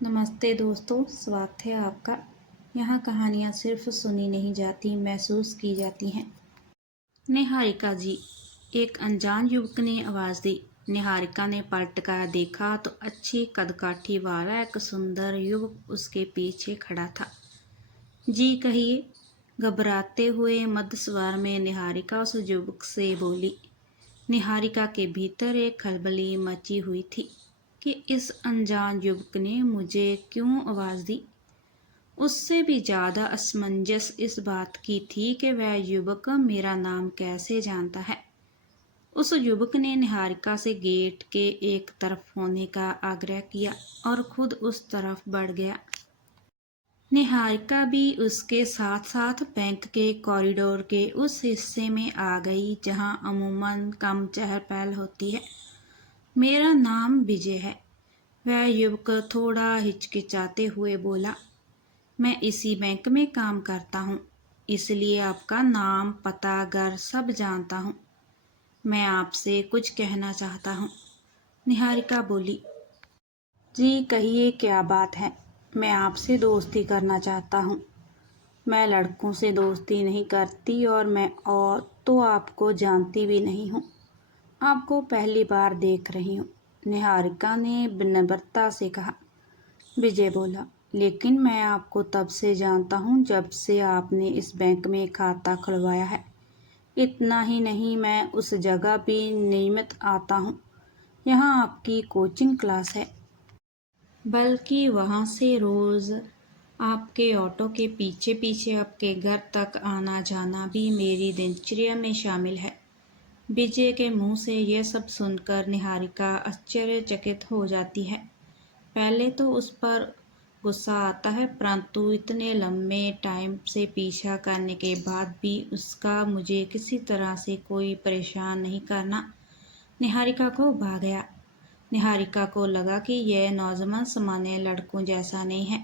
नमस्ते दोस्तों, स्वागत है आपका। यहाँ कहानियाँ सिर्फ सुनी नहीं जाती, महसूस की जाती हैं। निहारिका जी, एक अनजान युवक ने आवाज़ दी। निहारिका ने पलट कर देखा तो अच्छी कदकाठी वाला एक सुंदर युवक उसके पीछे खड़ा था। जी कहिए, घबराते हुए मध्य स्वर में निहारिका उस युवक से बोली। निहारिका के भीतर एक खलबली मची हुई थी कि इस अनजान युवक ने मुझे क्यों आवाज़ दी। उससे भी ज़्यादा असमंजस इस बात की थी कि वह युवक मेरा नाम कैसे जानता है। उस युवक ने निहारिका से गेट के एक तरफ होने का आग्रह किया और खुद उस तरफ बढ़ गया। निहारिका भी उसके साथ साथ बैंक के कॉरिडोर के उस हिस्से में आ गई जहां अमूमन कम चहल पहल होती है। मेरा नाम विजय है, वह युवक थोड़ा हिचकिचाते हुए बोला। मैं इसी बैंक में काम करता हूँ, इसलिए आपका नाम, पता, घर सब जानता हूँ। मैं आपसे कुछ कहना चाहता हूँ, निहारिका बोली। जी कहिए, क्या बात है? मैं आपसे दोस्ती करना चाहता हूँ। मैं लड़कों से दोस्ती नहीं करती और मैं तो आपको जानती भी नहीं हूँ। आपको पहली बार देख रही हूँ, निहारिका ने विनम्रता से कहा। विजय बोला, लेकिन मैं आपको तब से जानता हूँ जब से आपने इस बैंक में खाता खुलवाया है। इतना ही नहीं, मैं उस जगह भी नियमित आता हूँ। यहाँ आपकी कोचिंग क्लास है, बल्कि वहाँ से रोज़ आपके ऑटो के पीछे पीछे आपके घर तक आना जाना भी मेरी दिनचर्या में शामिल है। विजय के मुंह से यह सब सुनकर निहारिका आश्चर्यचकित हो जाती है। पहले तो उस पर गुस्सा आता है, परंतु इतने लंबे टाइम से पीछा करने के बाद भी उसका मुझे किसी तरह से कोई परेशान नहीं करना निहारिका को भा गया। निहारिका को लगा कि यह नौजवान सामान्य लड़कों जैसा नहीं है।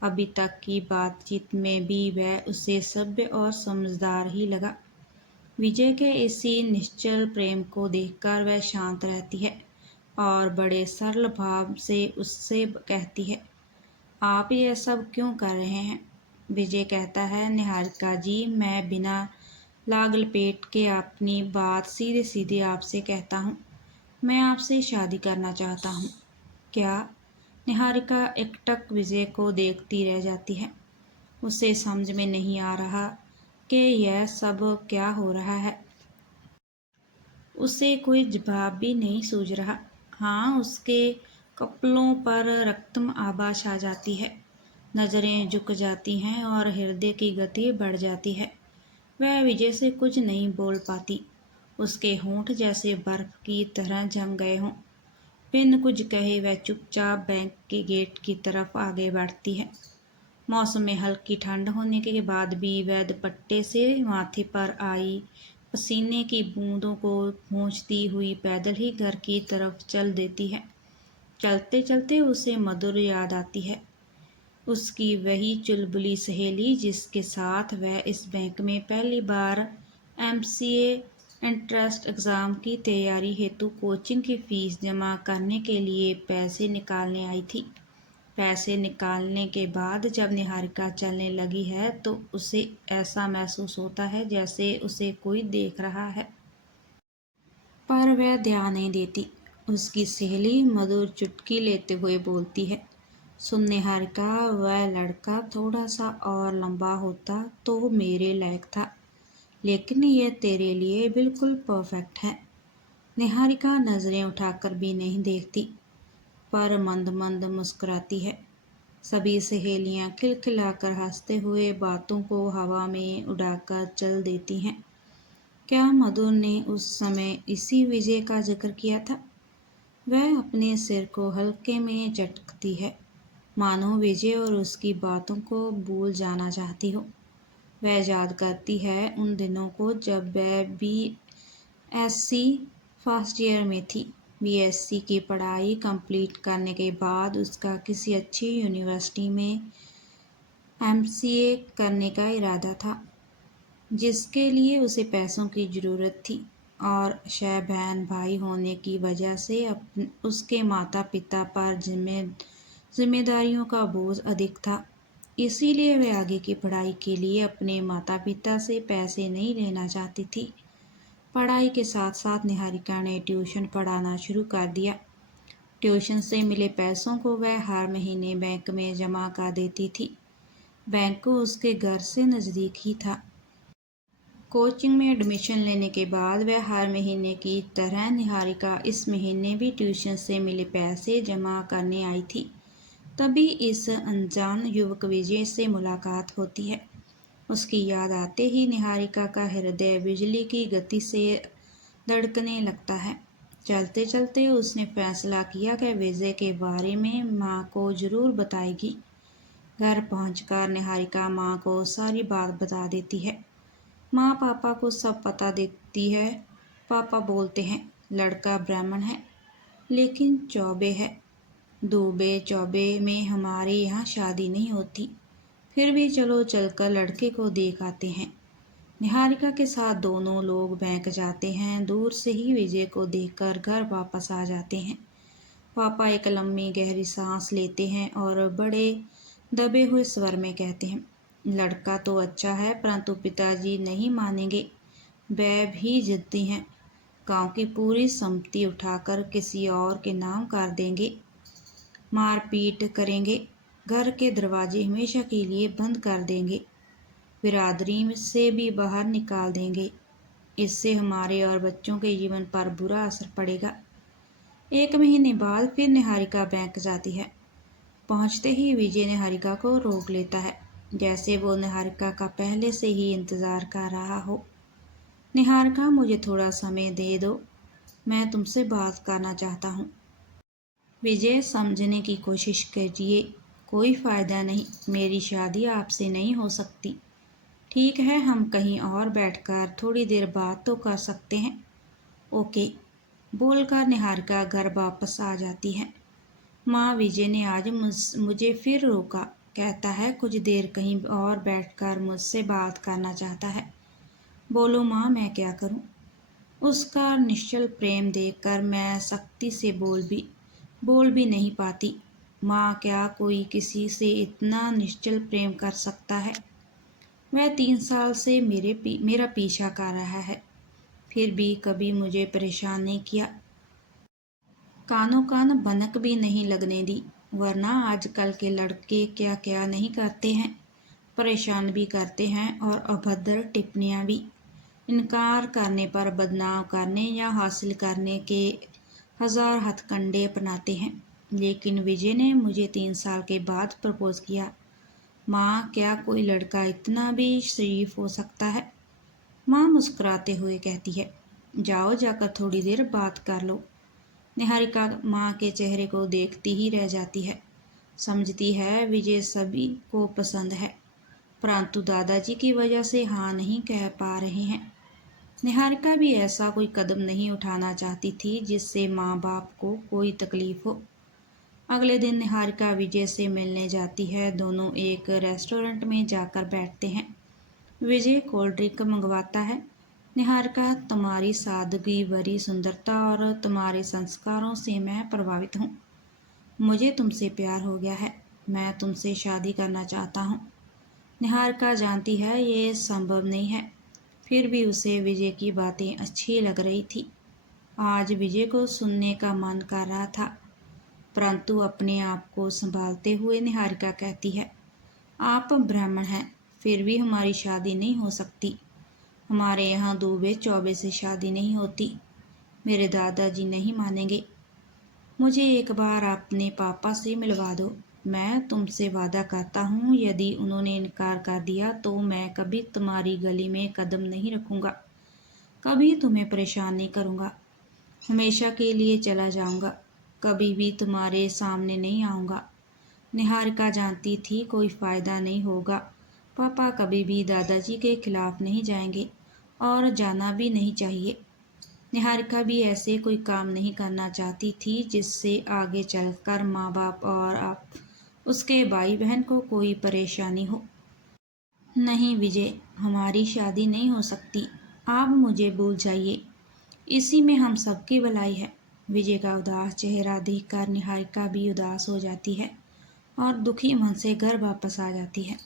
अभी तक की बातचीत में भी वह उसे सभ्य और समझदार ही लगा। विजय के इसी निश्चल प्रेम को देखकर वह शांत रहती है और बड़े सरल भाव से उससे कहती है, आप यह सब क्यों कर रहे हैं? विजय कहता है, निहारिका जी, मैं बिना लाग लपेट के अपनी बात सीधे सीधे आपसे कहता हूँ। मैं आपसे शादी करना चाहता हूँ। क्या? निहारिका एकटक विजय को देखती रह जाती है। उसे समझ में नहीं आ रहा कि यह सब क्या हो रहा है। उसे कोई जवाब भी नहीं सूझ रहा। हाँ, उसके कपड़ों पर रक्तम आभा छा जाती है, नज़रें झुक जाती हैं और हृदय की गति बढ़ जाती है। वह विजय से कुछ नहीं बोल पाती। उसके होंठ जैसे बर्फ की तरह जम गए हों। बिन कुछ कहे वह चुपचाप बैंक के गेट की तरफ आगे बढ़ती है। मौसम में हल्की ठंड होने के बाद भी वह दुपट्टे से माथे पर आई पसीने की बूंदों को पोंछती हुई पैदल ही घर की तरफ चल देती है। चलते चलते उसे मधुर याद आती है, उसकी वही चुलबुली सहेली जिसके साथ वह इस बैंक में पहली बार एमसीए एंट्रेंस एग्ज़ाम की तैयारी हेतु कोचिंग की फ़ीस जमा करने के लिए पैसे निकालने आई थी। पैसे निकालने के बाद जब निहारिका चलने लगी है तो उसे ऐसा महसूस होता है जैसे उसे कोई देख रहा है, पर वह ध्यान नहीं देती। उसकी सहेली मधुर चुटकी लेते हुए बोलती है, सुन निहारिका, वह लड़का थोड़ा सा और लंबा होता तो मेरे लायक था, लेकिन यह तेरे लिए बिल्कुल परफेक्ट है। निहारिका नज़रें उठाकर भी नहीं देखती, पर मंद मंद मुस्कुराती है। सभी सहेलियां खिलखिलाकर हंसते हुए बातों को हवा में उड़ाकर चल देती हैं। क्या मधुर ने उस समय इसी विजय का जिक्र किया था? वह अपने सिर को हल्के में झटकती है, मानो विजय और उसकी बातों को भूल जाना चाहती हो। वह याद करती है उन दिनों को जब वह बीएससी फर्स्ट ईयर में थी। बीएससी की पढ़ाई कंप्लीट करने के बाद उसका किसी अच्छी यूनिवर्सिटी में एमसीए करने का इरादा था, जिसके लिए उसे पैसों की ज़रूरत थी और 6 बहन भाई होने की वजह से उसके माता पिता पर जिम्मेदारियों का बोझ अधिक था, इसीलिए वह आगे की पढ़ाई के लिए अपने माता पिता से पैसे नहीं लेना चाहती थी। पढ़ाई के साथ साथ निहारिका ने ट्यूशन पढ़ाना शुरू कर दिया। ट्यूशन से मिले पैसों को वह हर महीने बैंक में जमा कर देती थी। बैंक को उसके घर से नज़दीक ही था। कोचिंग में एडमिशन लेने के बाद वह हर महीने की तरह निहारिका इस महीने भी ट्यूशन से मिले पैसे जमा करने आई थी। तभी इस अनजान युवक विजय से मुलाकात होती है। उसकी याद आते ही निहारिका का हृदय बिजली की गति से धड़कने लगता है। चलते चलते उसने फैसला किया कि विजय के बारे में माँ को जरूर बताएगी। घर पहुंचकर निहारिका माँ को सारी बात बता देती है। माँ पापा को सब पता देती है। पापा बोलते हैं लड़का ब्राह्मण है लेकिन चौबे है। दूबे चौबे में हमारे यहाँ शादी नहीं होती, फिर भी चलो चलकर लड़के को देख आते हैं। निहारिका के साथ दोनों लोग बैंक जाते हैं। दूर से ही विजय को देखकर घर वापस आ जाते हैं। पापा एक लंबी गहरी सांस लेते हैं और बड़े दबे हुए स्वर में कहते हैं, लड़का तो अच्छा है परंतु पिताजी नहीं मानेंगे। वह भी जिद्दी हैं, गांव की पूरी संपत्ति उठाकर किसी और के नाम कर देंगे, मारपीट करेंगे, घर के दरवाजे हमेशा के लिए बंद कर देंगे, बिरादरी से भी बाहर निकाल देंगे। इससे हमारे और बच्चों के जीवन पर बुरा असर पड़ेगा। एक महीने बाद फिर निहारिका बैंक जाती है। पहुंचते ही विजय निहारिका को रोक लेता है, जैसे वो निहारिका का पहले से ही इंतज़ार कर रहा हो। निहारिका, मुझे थोड़ा समय दे दो, मैं तुमसे बात करना चाहता हूँ। विजय, समझने की कोशिश कीजिए, कोई फ़ायदा नहीं, मेरी शादी आपसे नहीं हो सकती। ठीक है, हम कहीं और बैठकर थोड़ी देर बात तो कर सकते हैं। ओके, बोलकर निहारिका घर वापस आ जाती है। माँ, विजय ने आज मुझे फिर रोका, कहता है कुछ देर कहीं और बैठकर मुझसे बात करना चाहता है। बोलो माँ, मैं क्या करूँ? उसका निश्चल प्रेम देखकर मैं सख्ती से बोल भी नहीं पाती। माँ, क्या कोई किसी से इतना निश्चल प्रेम कर सकता है? वह 3 साल से मेरा पीछा कर रहा है, फिर भी कभी मुझे परेशान नहीं किया, कानों कान भनक भी नहीं लगने दी। वरना आजकल के लड़के क्या क्या नहीं करते हैं, परेशान भी करते हैं और अभद्र टिप्पणियाँ भी। इनकार करने पर बदनाम करने या हासिल करने के 1000 हथकंडे अपनाते हैं। लेकिन विजय ने मुझे 3 साल के बाद प्रपोज किया। माँ, क्या कोई लड़का इतना भी शरीफ हो सकता है? माँ मुस्कुराते हुए कहती है, जाओ जाकर थोड़ी देर बात कर लो। निहारिका माँ के चेहरे को देखती ही रह जाती है। समझती है विजय सभी को पसंद है, परंतु दादाजी की वजह से हाँ नहीं कह पा रहे हैं। निहारिका भी ऐसा कोई कदम नहीं उठाना चाहती थी जिससे माँ बाप को कोई तकलीफ हो। अगले दिन निहारिका विजय से मिलने जाती है। दोनों एक रेस्टोरेंट में जाकर बैठते हैं। विजय कोल्ड ड्रिंक मंगवाता है। निहारिका, तुम्हारी सादगी भरी सुंदरता और तुम्हारे संस्कारों से मैं प्रभावित हूँ। मुझे तुमसे प्यार हो गया है, मैं तुमसे शादी करना चाहता हूँ। निहारिका जानती है ये संभव नहीं है, फिर भी उसे विजय की बातें अच्छी लग रही थी। आज विजय को सुनने का मन कर रहा था, परंतु अपने आप को संभालते हुए निहारिका कहती है, आप ब्राह्मण हैं, फिर भी हमारी शादी नहीं हो सकती। हमारे यहाँ दूबे चौबे से शादी नहीं होती। मेरे दादाजी नहीं मानेंगे। मुझे एक बार अपने पापा से मिलवा दो। मैं तुमसे वादा करता हूँ, यदि उन्होंने इनकार कर दिया तो मैं कभी तुम्हारी गली में कदम नहीं रखूँगा, कभी तुम्हें परेशान नहीं करूँगा, हमेशा के लिए चला जाऊँगा, कभी भी तुम्हारे सामने नहीं आऊँगा। निहारिका जानती थी कोई फ़ायदा नहीं होगा। पापा कभी भी दादाजी के खिलाफ नहीं जाएंगे और जाना भी नहीं चाहिए। निहारिका भी ऐसे कोई काम नहीं करना चाहती थी जिससे आगे चलकर माँ बाप और आप उसके भाई बहन को कोई परेशानी हो। नहीं विजय, हमारी शादी नहीं हो सकती। आप मुझे भूल जाइए, इसी में हम सबकी भलाई है। विजय का उदास चेहरा देखकर निहारिका भी उदास हो जाती है। और दुखी मन से घर वापस आ जाती है।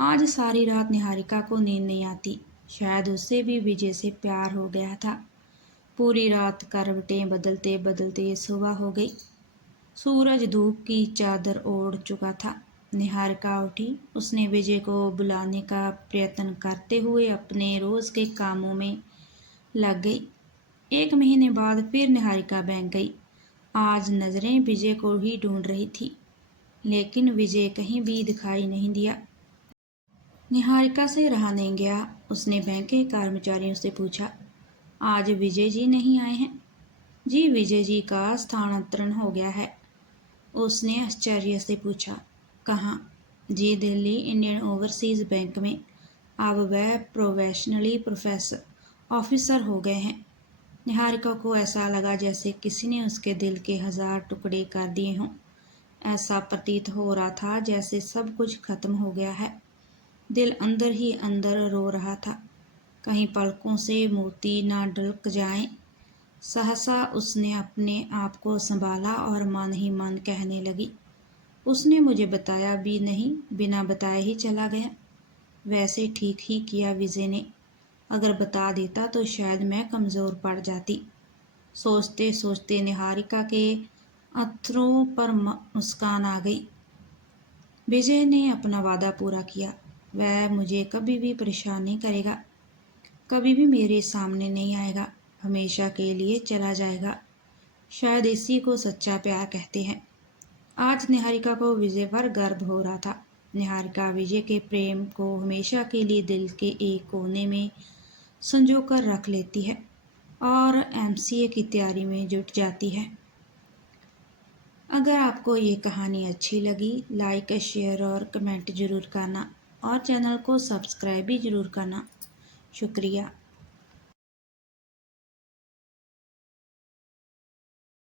आज सारी रात निहारिका को नींद नहीं आती। शायद उससे भी विजय से प्यार हो गया था। पूरी रात करवटें बदलते बदलते सुबह हो गई। सूरज धूप की चादर ओढ़ चुका था। निहारिका उठी। उसने विजय को बुलाने का प्रयत्न करते हुए अपने रोज के कामों में लग गई। 1 महीने बाद फिर निहारिका बैंक गई। आज नजरें विजय को ही ढूंढ रही थी, लेकिन विजय कहीं भी दिखाई नहीं दिया। निहारिका से रहा नहीं गया। उसने बैंक के कर्मचारियों से पूछा, आज विजय जी नहीं आए हैं? जी, विजय जी का स्थानांतरण हो गया है। उसने आश्चर्य से पूछा, कहाँ? जी, दिल्ली इंडियन ओवरसीज बैंक में। अब वह प्रोफेशनली प्रोफेसर ऑफिसर हो गए हैं। निहारिका को ऐसा लगा जैसे किसी ने उसके दिल के 1000 टुकड़े कर दिए हों। ऐसा प्रतीत हो रहा था जैसे सब कुछ खत्म हो गया है। दिल अंदर ही अंदर रो रहा था, कहीं पलकों से मोती ना ढलक जाएं। सहसा उसने अपने आप को संभाला और मन ही मन कहने लगी, उसने मुझे बताया भी नहीं, बिना बताए ही चला गया। वैसे ठीक ही किया विजय ने। अगर बता देता तो शायद मैं कमज़ोर पड़ जाती। सोचते सोचते निहारिका के अथरों पर मुस्कान आ गई। विजय ने अपना वादा पूरा किया। वह मुझे कभी भी परेशान नहीं करेगा, कभी भी मेरे सामने नहीं आएगा, हमेशा के लिए चला जाएगा। शायद इसी को सच्चा प्यार कहते हैं। आज निहारिका को विजय पर गर्व हो रहा था। निहारिका विजय के प्रेम को हमेशा के लिए दिल के एक कोने में संजो कर रख लेती है और एमसीए की तैयारी में जुट जाती है। अगर आपको ये कहानी अच्छी लगी, लाइक, शेयर और कमेंट ज़रूर करना और चैनल को सब्सक्राइब भी ज़रूर करना। शुक्रिया।